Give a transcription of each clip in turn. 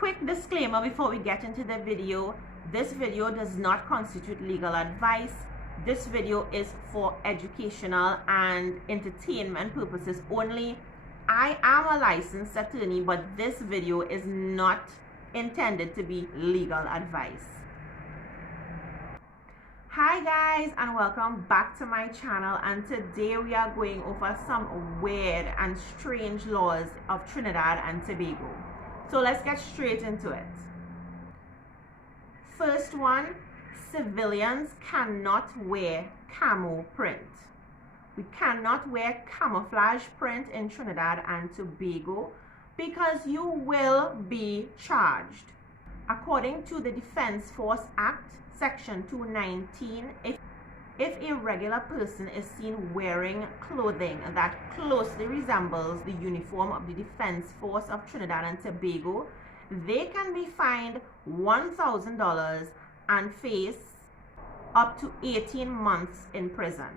quick disclaimer before we get into the video. This video does not constitute legal advice. This video is for educational and entertainment purposes only. I am a licensed attorney, but this video is not intended to be legal advice. Hi guys, and welcome back to my channel, and today we are going over some weird and strange laws of Trinidad and Tobago. So let's get straight into it. First one, civilians cannot wear camo print. We cannot wear camouflage print in Trinidad and Tobago because you will be charged. According to the Defense Force Act, Section 219, if a regular person is seen wearing clothing that closely resembles the uniform of the Defense Force of Trinidad and Tobago, they can be fined $1,000 and face up to 18 months in prison.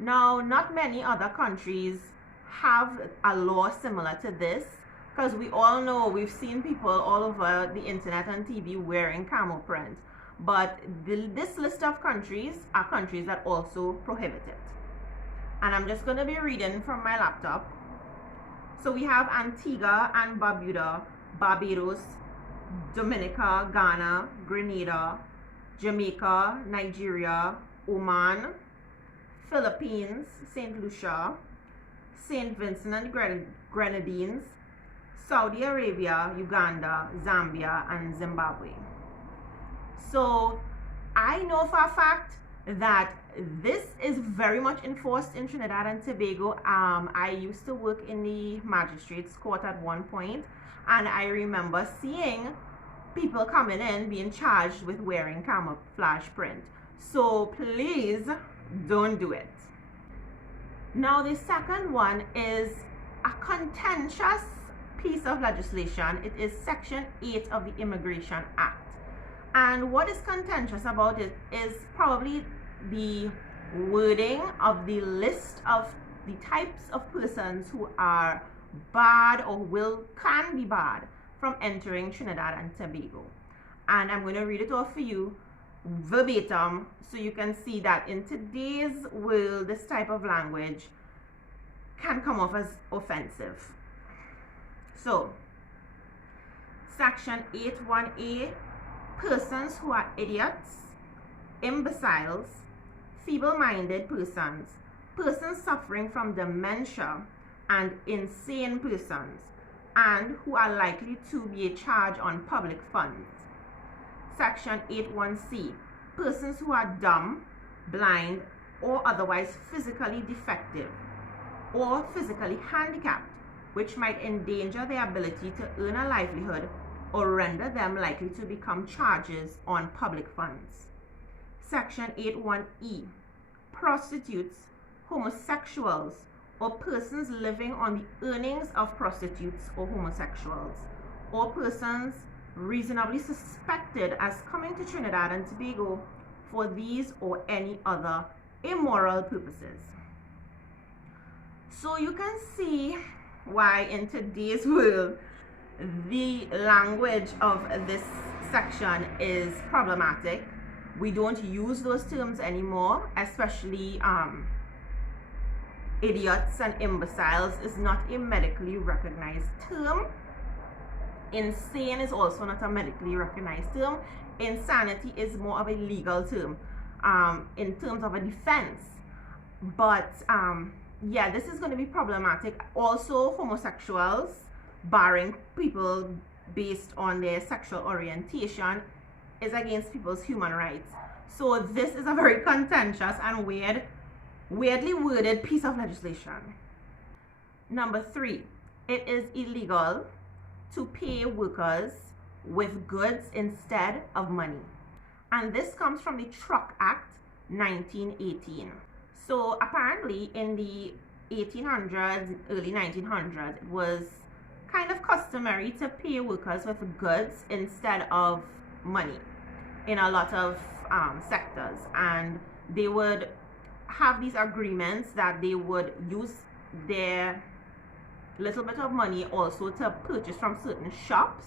Now, not many other countries have a law similar to this, because we all know, we've seen people all over the internet and TV wearing camo print. But this list of countries are countries that also prohibit it. And I'm just going to be reading from my laptop. So we have Antigua and Barbuda, Barbados, Dominica, Ghana, Grenada, Jamaica, Nigeria, Oman, Philippines, St. Lucia, St. Vincent and Grenadines, Saudi Arabia, Uganda, Zambia, and Zimbabwe. So I know for a fact that this is very much enforced in Trinidad and Tobago. I used to work in the magistrate's court at one point, and I remember seeing people coming in being charged with wearing camouflage print. So please don't do it. Now the second one is a contentious piece of legislation. It is Section 8 of the Immigration Act. And what is contentious about it is probably the wording of the list of the types of persons who are barred or can be barred from entering Trinidad and Tobago. And I'm going to read it off for you verbatim so you can see that in today's world, this type of language can come off as offensive. So, Section 8(1)(a), persons who are idiots, imbeciles, feeble-minded persons, persons suffering from dementia, and insane persons, and who are likely to be a charge on public funds. Section 8(1)(c), persons who are dumb, blind, or otherwise physically defective, or physically handicapped, which might endanger their ability to earn a livelihood or render them likely to become charges on public funds. Section 8(1)(e), prostitutes, homosexuals, or persons living on the earnings of prostitutes or homosexuals, or persons reasonably suspected as coming to Trinidad and Tobago for these or any other immoral purposes. So you can see why in today's world the language of this section is problematic. We don't use those terms anymore, especially idiots and imbeciles is not a medically recognized term. Insane is also not a medically recognized term. Insanity is more of a legal term in terms of a defense. But yeah, this is going to be problematic. Also, homosexuals, barring people based on their sexual orientation, is against people's human rights. So this is a very contentious and weirdly worded piece of legislation. Number 3, it is illegal to pay workers with goods instead of money. And this comes from the Truck Act 1918. So apparently in the 1800s, early 1900s, it was kind of customary to pay workers with goods instead of money in a lot of sectors, and they would have these agreements that they would use their little bit of money also to purchase from certain shops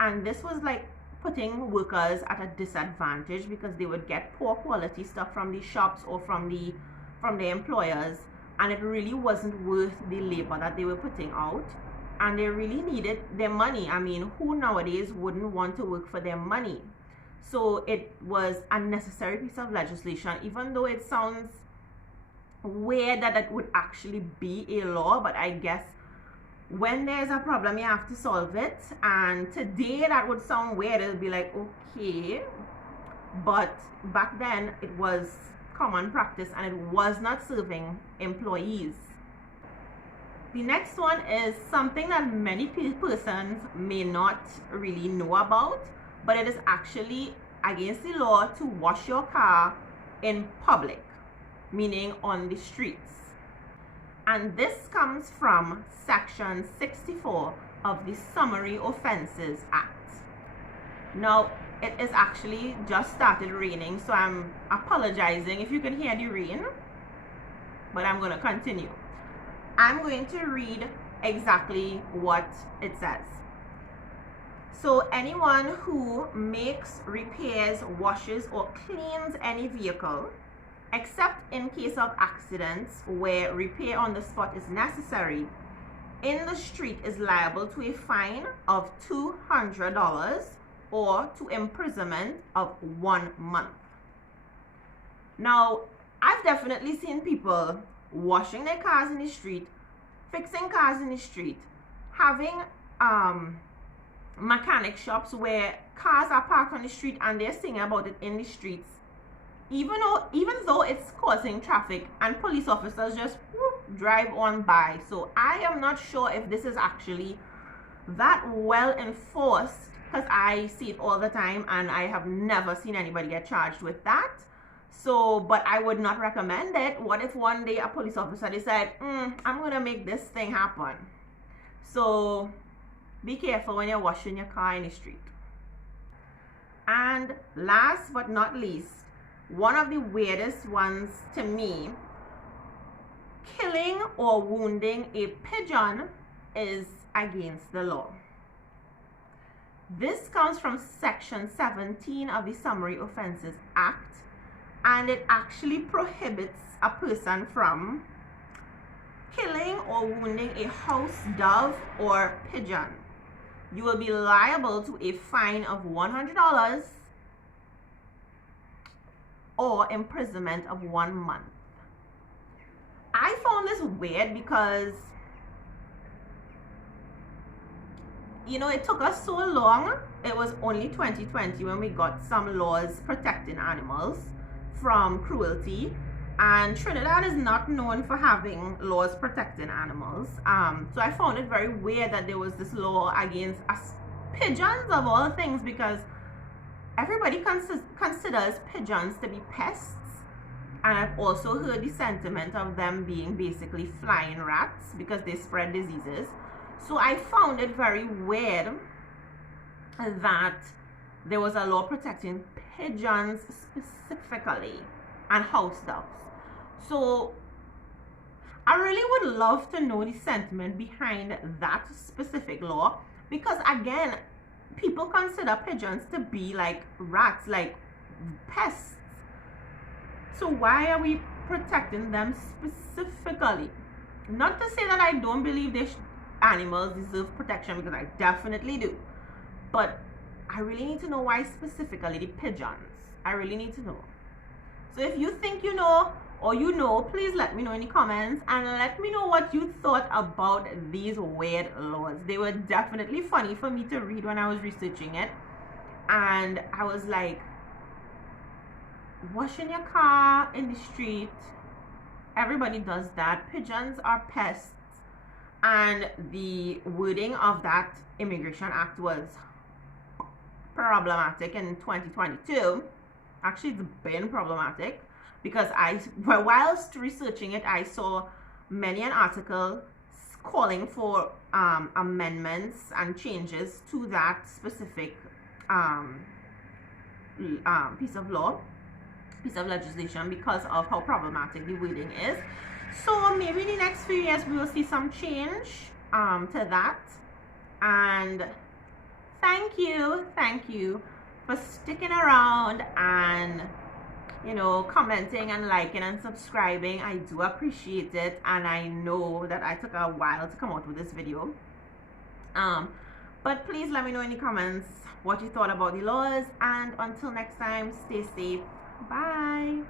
and this was like putting workers at a disadvantage because they would get poor quality stuff from the shops or from the employers, and it really wasn't worth the labor that they were putting out, and they really needed their money. I mean, who nowadays wouldn't want to work for their money? So it was a necessary piece of legislation, even though it sounds weird that it would actually be a law. But I guess when there's a problem, you have to solve it. And today that would sound weird. It'll be like, okay, but back then it was common practice, and it was not serving employees. The next one is something that many persons may not really know about, but it is actually against the law to wash your car in public, meaning on the streets. And this comes from Section 64 of the Summary Offences Act. Now, it is actually just started raining, so I'm apologizing if you can hear the rain, but I'm going to continue. I'm going to read exactly what it says. So anyone who makes, repairs, washes, or cleans any vehicle, except in case of accidents where repair on the spot is necessary, in the street is liable to a fine of $200 or to imprisonment of 1 month. Now, I've definitely seen people washing their cars in the street, fixing cars in the street, having mechanic shops where cars are parked on the street and they're singing about it in the streets, even though it's causing traffic, and police officers just drive on by. So I am not sure if this is actually that well enforced, because I see it all the time and I have never seen anybody get charged with that. So, but I would not recommend it. What if one day a police officer decide, I'm gonna make this thing happen? So be careful when you're washing your car in the street. And last but not least, one of the weirdest ones to me, killing or wounding a pigeon is against the law. This comes from Section 17 of the Summary Offences Act, and it actually prohibits a person from killing or wounding a house dove or pigeon. You will be liable to a fine of $100 or imprisonment of 1 month. I found this weird because, you know, it took us so long. It was only 2020 when we got some laws protecting animals from cruelty, and Trinidad is not known for having laws protecting animals. So I found it very weird that there was this law against pigeons of all things, because everybody considers pigeons to be pests, and I've also heard the sentiment of them being basically flying rats because they spread diseases. So I found it very weird that there was a law protecting pigeons specifically and house doves. So I really would love to know the sentiment behind that specific law, because again, people consider pigeons to be like rats, like pests. So why are we protecting them specifically? Not to say that I don't believe animals deserve protection, because I definitely do, but I really need to know why specifically the pigeons. I really need to know. So if you think you know, or you know, please let me know in the comments, and let me know what you thought about these weird laws. They were definitely funny for me to read when I was researching it, and I was like, washing your car in the street, everybody does that. Pigeons are pests. And the wording of that Immigration Act was problematic in 2022. Actually, it's been problematic, because whilst researching it, I saw many an article calling for amendments and changes to that specific piece of legislation, because of how problematic the wording is. So maybe in the next few years we will see some change to that. And thank thank you for sticking around and commenting and liking and subscribing. I do appreciate it, and I know that I took a while to come out with this video. But please let me know in the comments what you thought about the laws, and until next time, stay safe. Bye.